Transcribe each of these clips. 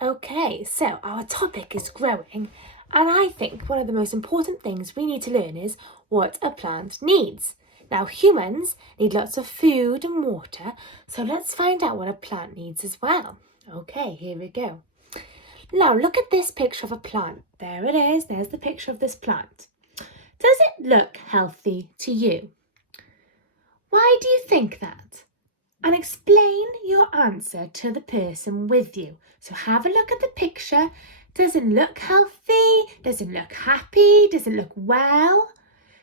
Okay, so our topic is growing, and I think one of the most important things we need to learn is what a plant needs. Now, humans need lots of food and water, so let's find out what a plant needs as well. Okay, here we go. Now, look at this picture of a plant. There it is, there's the picture of this plant. Does it look healthy to you? Why do you think that? And explain your answer to the person with you. So have a look at the picture. Does it look healthy? Does it look happy? Does it look well?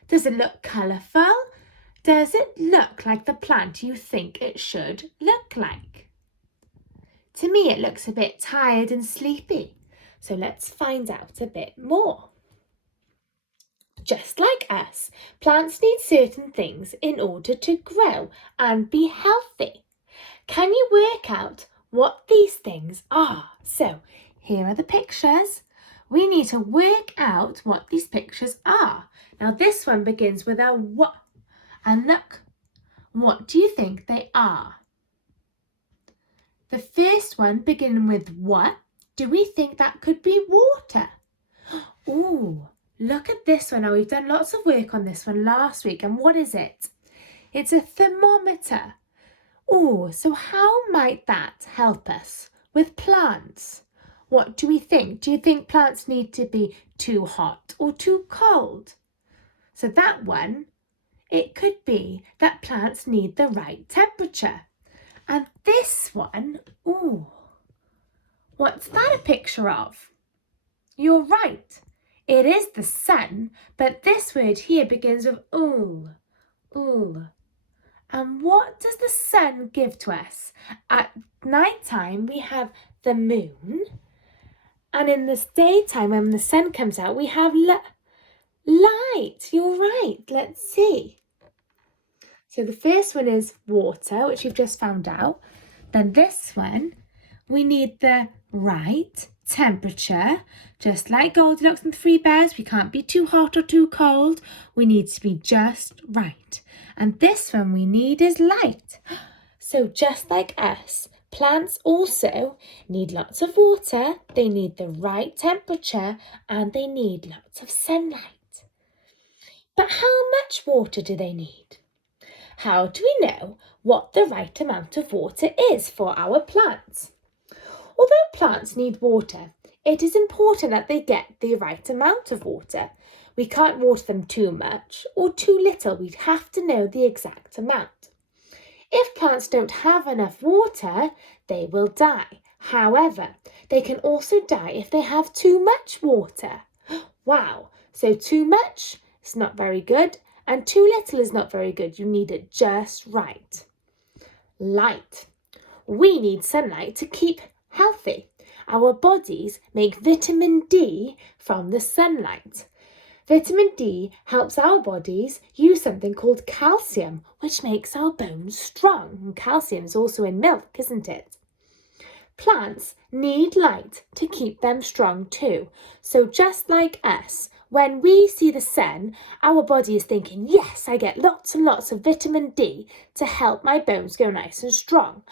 Does it look colourful? Does it look like the plant you think it should look like? To me, it looks a bit tired and sleepy. So let's find out a bit more. Just like us, plants need certain things in order to grow and be healthy. Can you work out what these things are? So here are the pictures. We need to work out what these pictures are. Now this one begins with a what. And look, what do you think they are? The first one beginning with what? Do we think that could be water? Ooh, look at this one. Now we've done lots of work on this one last week. And what is it? It's a thermometer. Oh, so how might that help us with plants? What do we think? Do you think plants need to be too hot or too cold? So that one, it could be that plants need the right temperature. And this one, oh, what's that a picture of? You're right. It is the sun, but this word here begins with ul. And what does the sun give to us? At night time, we have the moon. And in the daytime, when the sun comes out, we have light. You're right. Let's see. So the first one is water, which you've just found out. Then this one, we need the right temperature. Just like Goldilocks and the Three Bears, we can't be too hot or too cold. We need to be just right. And this one we need is light. So just like us, plants also need lots of water, they need the right temperature, and they need lots of sunlight. But how much water do they need? How do we know what the right amount of water is for our plants? Although plants need water, it is important that they get the right amount of water. We can't water them too much or too little. We'd have to know the exact amount. If plants don't have enough water, they will die. However, they can also die if they have too much water. Wow, so too much is not very good and too little is not very good. You need it just right. Light. We need sunlight to keep healthy. Our bodies make vitamin D from the sunlight. Vitamin D helps our bodies use something called calcium, which makes our bones strong. And calcium is also in milk, isn't it? Plants need light to keep them strong too. So just like us, when we see the sun, our body is thinking, yes, I get lots and lots of vitamin D to help my bones go nice and strong.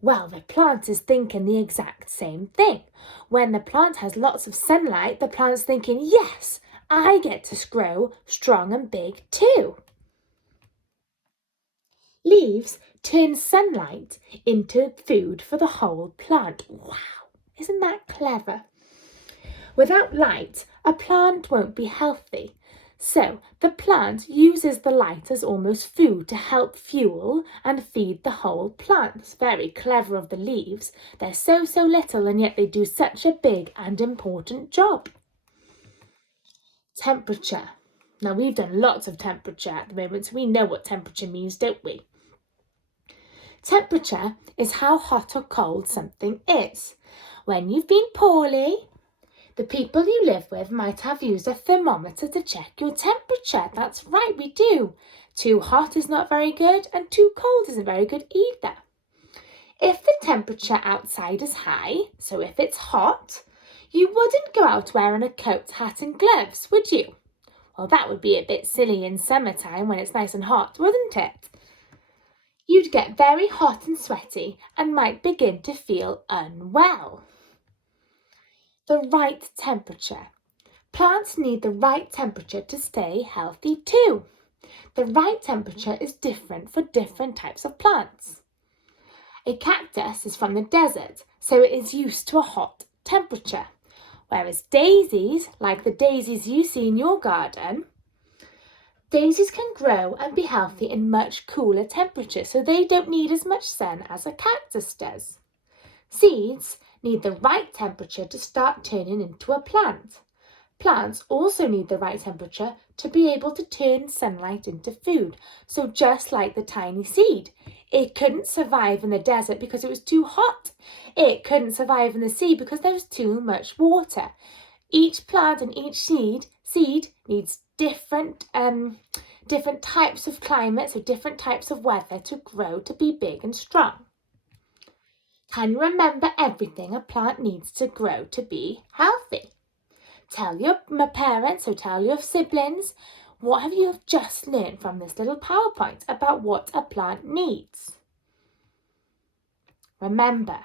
Well, the plant is thinking the exact same thing. When the plant has lots of sunlight, the plant's thinking, yes, I get to grow strong and big too. Leaves turn sunlight into food for the whole plant. Wow, isn't that clever? Without light, a plant won't be healthy. So the plant uses the light as almost food to help fuel and feed the whole plant. It's very clever of the leaves. They're so little and yet they do such a big and important job. Temperature. Now we've done lots of temperature at the moment, so we know what temperature means, don't we? Temperature is how hot or cold something is. When you've been poorly, the people you live with might have used a thermometer to check your temperature. That's right, we do. Too hot is not very good and too cold isn't very good either. If the temperature outside is high, so if it's hot, you wouldn't go out wearing a coat, hat and gloves, would you? Well, that would be a bit silly in summertime when it's nice and hot, wouldn't it? You'd get very hot and sweaty and might begin to feel unwell. The right temperature. Plants need the right temperature to stay healthy too. The right temperature is different for different types of plants. A cactus is from the desert, so it is used to a hot temperature, whereas daisies, like the daisies you see in your garden, daisies can grow and be healthy in much cooler temperatures, so they don't need as much sun as a cactus does. Seeds need the right temperature to start turning into a plant. Plants also need the right temperature to be able to turn sunlight into food. So just like the tiny seed, it couldn't survive in the desert because it was too hot. It couldn't survive in the sea because there was too much water. Each plant and each seed needs different types of climate, so different types of weather to grow to be big and strong. Can you remember everything a plant needs to grow to be healthy? Tell your parents or tell your siblings, what have you just learned from this little PowerPoint about what a plant needs? Remember,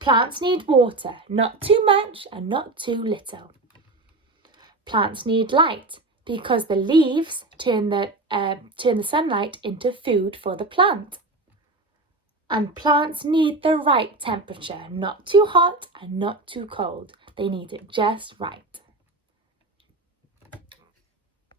plants need water, not too much and not too little. Plants need light because the leaves turn the sunlight into food for the plant. And plants need the right temperature, not too hot and not too cold. They need it just right.